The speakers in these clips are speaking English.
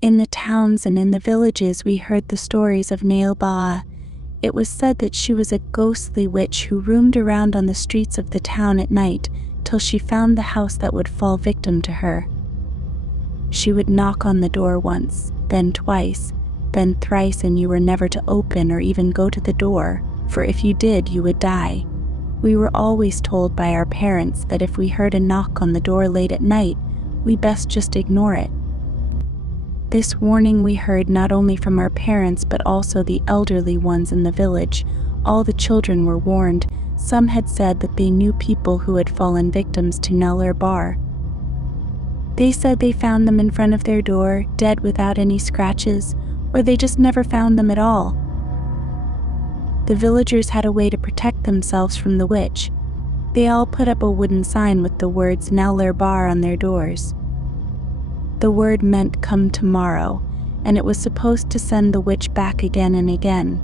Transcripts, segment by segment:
In the towns and in the villages we heard the stories of Naale Baa. It was said that she was a ghostly witch who roamed around on the streets of the town at night till she found the house that would fall victim to her. She would knock on the door once, then twice, then thrice, and you were never to open or even go to the door, for if you did, you would die. We were always told by our parents that if we heard a knock on the door late at night, we best just ignore it. This warning we heard not only from our parents but also the elderly ones in the village. All the children were warned. Some had said that they knew people who had fallen victims to Naale Baa. They said they found them in front of their door, dead without any scratches, or they just never found them at all. The villagers had a way to protect themselves from the witch. They all put up a wooden sign with the words Naale Baa on their doors. The word meant come tomorrow, and it was supposed to send the witch back again and again.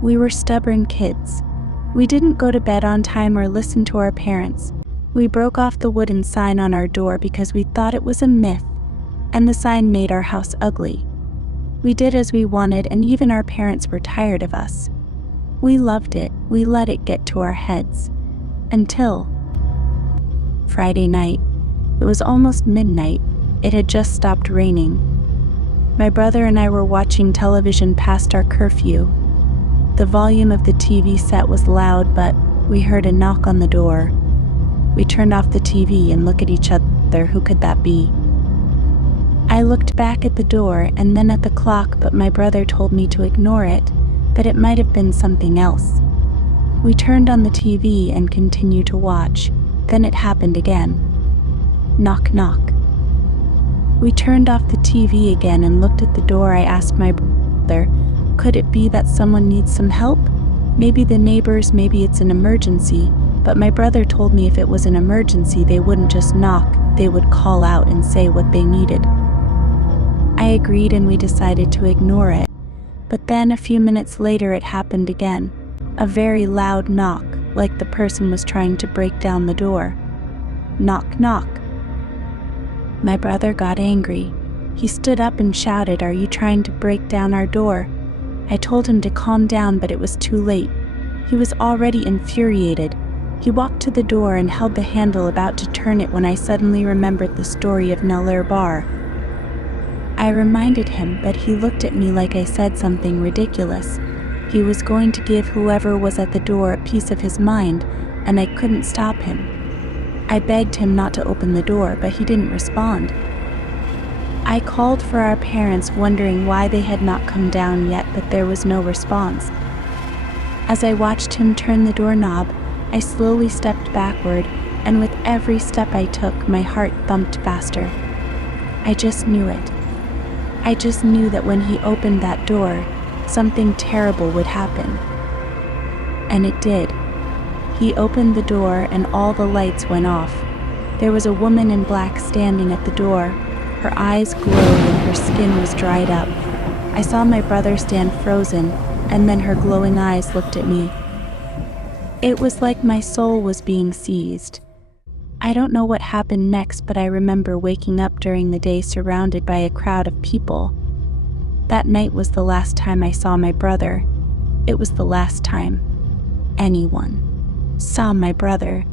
We were stubborn kids. We didn't go to bed on time or listen to our parents. We broke off the wooden sign on our door because we thought it was a myth, and the sign made our house ugly. We did as we wanted, and even our parents were tired of us. We loved it. We let it get to our heads. Until Friday night. It was almost midnight. It had just stopped raining. My brother and I were watching television past our curfew. The volume of the TV set was loud, but we heard a knock on the door. We turned off the TV and looked at each other. Who could that be? I looked back at the door and then at the clock, but my brother told me to ignore it, that it might have been something else. We turned on the TV and continued to watch. Then it happened again. Knock, knock. We turned off the TV again and looked at the door. I asked my brother, could it be that someone needs some help? Maybe the neighbors, maybe it's an emergency. But my brother told me if it was an emergency, they wouldn't just knock, they would call out and say what they needed. I agreed and we decided to ignore it. But then a few minutes later it happened again. A very loud knock, like the person was trying to break down the door. Knock, knock. My brother got angry. He stood up and shouted, "Are you trying to break down our door?" I told him to calm down, but it was too late. He was already infuriated. He walked to the door and held the handle about to turn it when I suddenly remembered the story of Naale Baa. I reminded him, but he looked at me like I said something ridiculous. He was going to give whoever was at the door a piece of his mind, and I couldn't stop him. I begged him not to open the door, but he didn't respond. I called for our parents, wondering why they had not come down yet, but there was no response. As I watched him turn the doorknob, I slowly stepped backward, and with every step I took, my heart thumped faster. I just knew it. I just knew that when he opened that door, something terrible would happen. And it did. He opened the door and all the lights went off. There was a woman in black standing at the door. Her eyes glowed and her skin was dried up. I saw my brother stand frozen, and then her glowing eyes looked at me. It was like my soul was being seized. I don't know what happened next, but I remember waking up during the day surrounded by a crowd of people. That night was the last time I saw my brother. It was the last time anyone saw my brother.